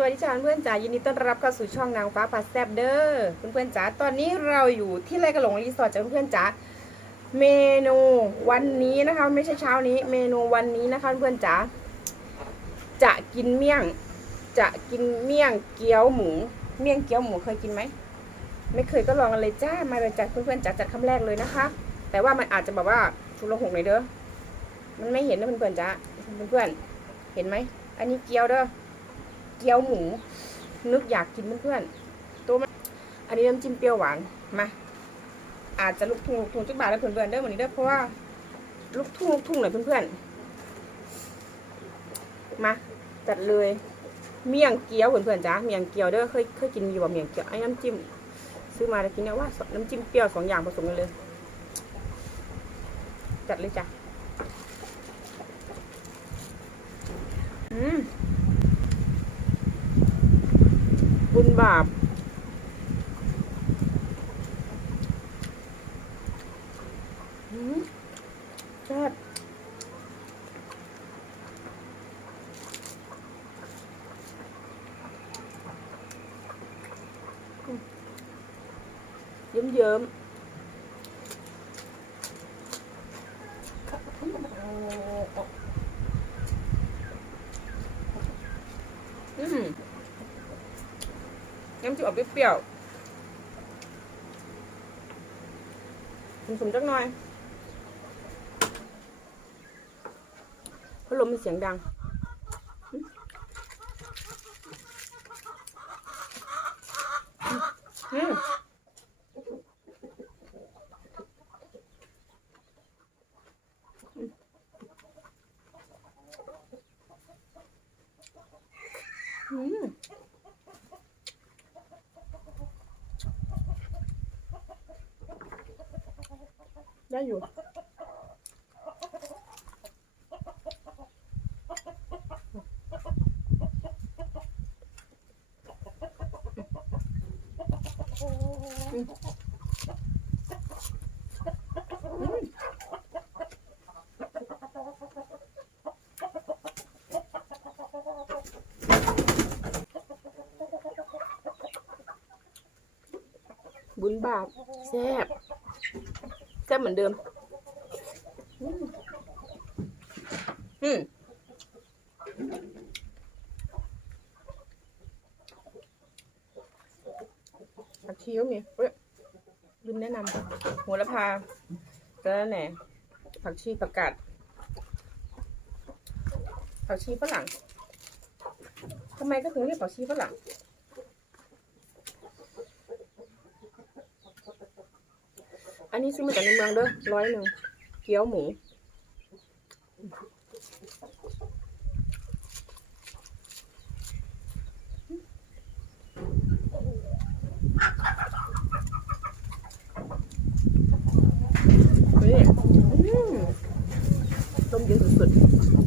สวัสดีจ้าเพื่อนจ๋ายินดีต้อนรับเข้าสู่ช่องนางฟ้าพาแซบเด้อเพื่อนๆจ๋าตอนนี้เราอยู่ที่ไรกระหลงรีสอร์ทจ้าเพื่อนๆจ๋าเมนูวันนี้นะคะ ไม่ใช่เช้านี้ เมนูวันนี้นะคะเพื่อนๆจ๋าจะกินเมี่ยง จะกินเมี่ยงเกี๊ยวหมู เมี่ยงเกี๊ยวหมูเคยกินไหมไม่เคยก็ลองกันเลยจ้ามาเลยจ้าเพื่อนๆจ๋าจัดคำแรกเลยนะคะ แต่ว่ามันอาจจะแบบว่าชุลหกหน่อยเด้อมันไม่เห็นนะเพื่อนๆจ๋าเพื่อนๆเห็นไหมอันนี้เกี๊ยวเด้อ เกี๊ยวหมู นึกอยากกินเพื่อนๆตัวมันอันนี้น้ำจิ้มเปรี้ยวหวานมาอาจจะลูกทุ่งลูกทุ่งจุกบาทแล้วเพื่อนๆเด้อวันนี้เด้อเพราะว่าลูกทุ่งลูกทุ่งหน่อยเพื่อนๆมาจัดเลยเมี่ยงเกี๊ยวเพื่อนๆจ้าเมี่ยงเกี๊ยวเด้อเคยเคยกินอยู่บ่เมี่ยงเกี๊ยวไอ้น้ำจิ้มซื้อมาแล้วกินเนี่ยว่าน้ำจิ้มเปรี้ยวสองอย่างผสมกันเลยจัดเลยจ้ะอืม บุญบาปหืมแซ่บเยิ้มเยิ้มๆอืม น้ำจิ้มออกเปรี้ยวๆสมๆจักหน่อยพัดลมมีเสียงดังอืมอืม ได้อยู่ บุญบาปแซ่บ แซ่บเหมือนเดิม อืมอืมผักชีก็มีเฮ้ยลืมแนะนำโหัวละพากระแหน่ผักชีผักกาดผักชีฝรั่งทำไมก็ถึงเรียกผักชีฝรั่ง อันนี้ซื้อมาจากในเมืองเด้อร้อยหนึ่งเกี๊ยวหมู เฮ้ยอืมต้มเยอะสุดๆ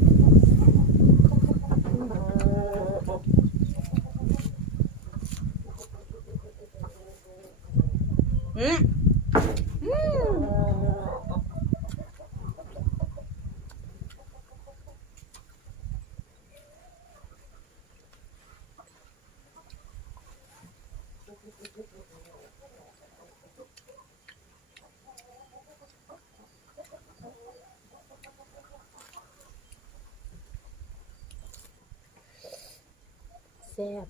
ซ่บ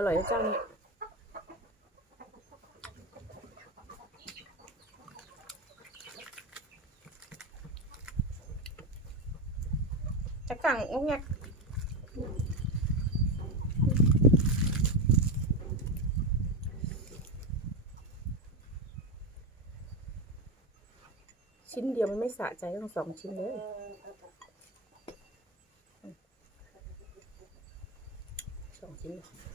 อร่อยจังจะกังงงักชิ้นเดียวมันไม่สะใจต้องสองชิ้นเลยสองชิ้น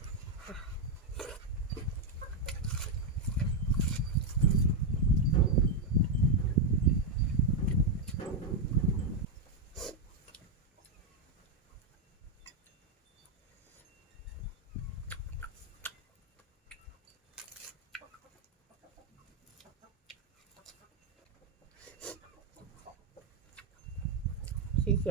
เ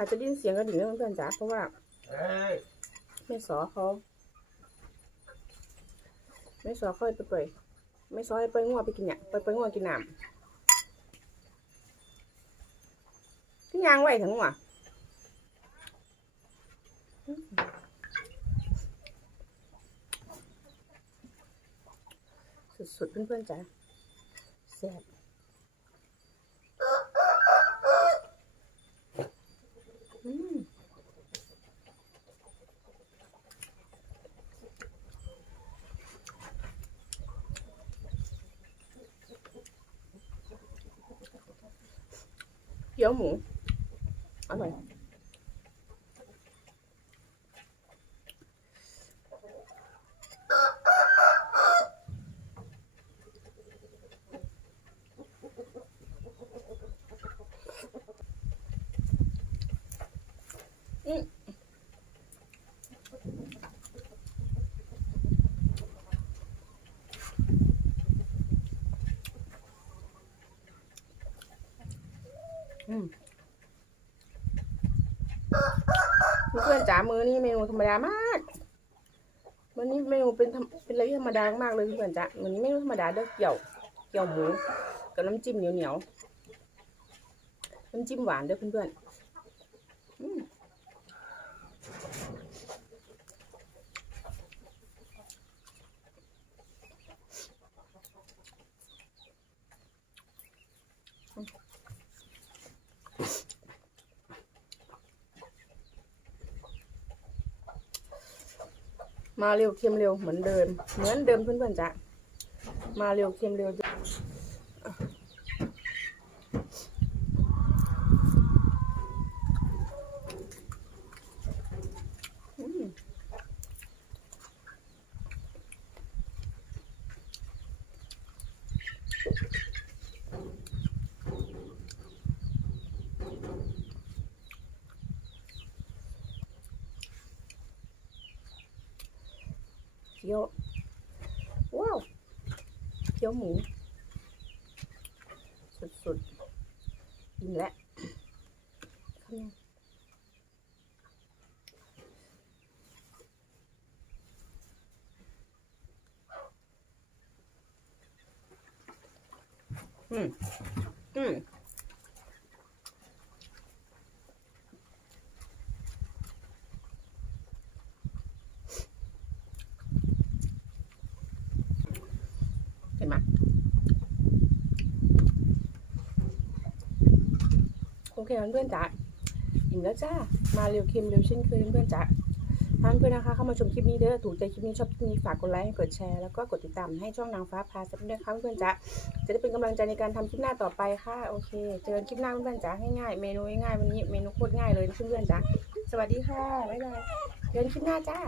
อาจจะได้ยินเสียงกระดิ่งนะเพื่อนๆจ๋าเพราะว่าเอ้ยไม่สอเขาไม่สอเขาให้ไปเปยไม่สอให้ไปงัวไปกินเนี่ยไปไปงัวกินน้ำที่ยางไว้ทั้งหัวสุดๆเพื่อนๆจ๋าแซ่บอืม เกี๊ยวหมู อร่อย เพื่อนจ๋ามือนี่เมนูธรรมดามากวันนี้เมนูเป็นเป็นอะไรที่ธรรมดามากเลยเพื่อนจ๋าวันนี้เมนูธรรมดาเด้อเกี่ยว เกี่ยวหมูกับน้ำจิ้มเหนียวเหนียวๆน้ำจิ้มหวานเด้อเพื่อนๆ มาเร็วเค็มเร็วเหมือนเดิม เหมือนเดิมเพื่อนๆจ้ะมาเร็วเค็มเร็วอืมเกี๊ยวว้าวเกี๊ยวหมู สุดๆอิ่มแล้วคำยังอืม อืม เห็นไหมโอเคเพื่อนจ๋าอิ่มแล้วจ้า มาเร็วเค็มเร็วเช่นเคยเพื่อนจ๋าท่านเพื่อนนะคะเข้ามาชมคลิปนี้เด้อถูกใจคลิปนี้ชอบคลิปนี้ฝากกดไลค์กดแชร์แล้วก็กดติดตามให้ช่องนางฟ้าพาสักด้วยค่ะเพื่อนจ๋าจะได้เป็นกำลังใจในการทำคลิปหน้าต่อไปค่ะโอเค เจอกันคลิปหน้าเพื่อนจ๋าง่ายๆเมนูง่ายๆวันนี้เมนูโคตรง่ายเลยเพื่อนจ๋าสวัสดีค่ะบ๊ายบายเจอกันคลิปหน้าจ้า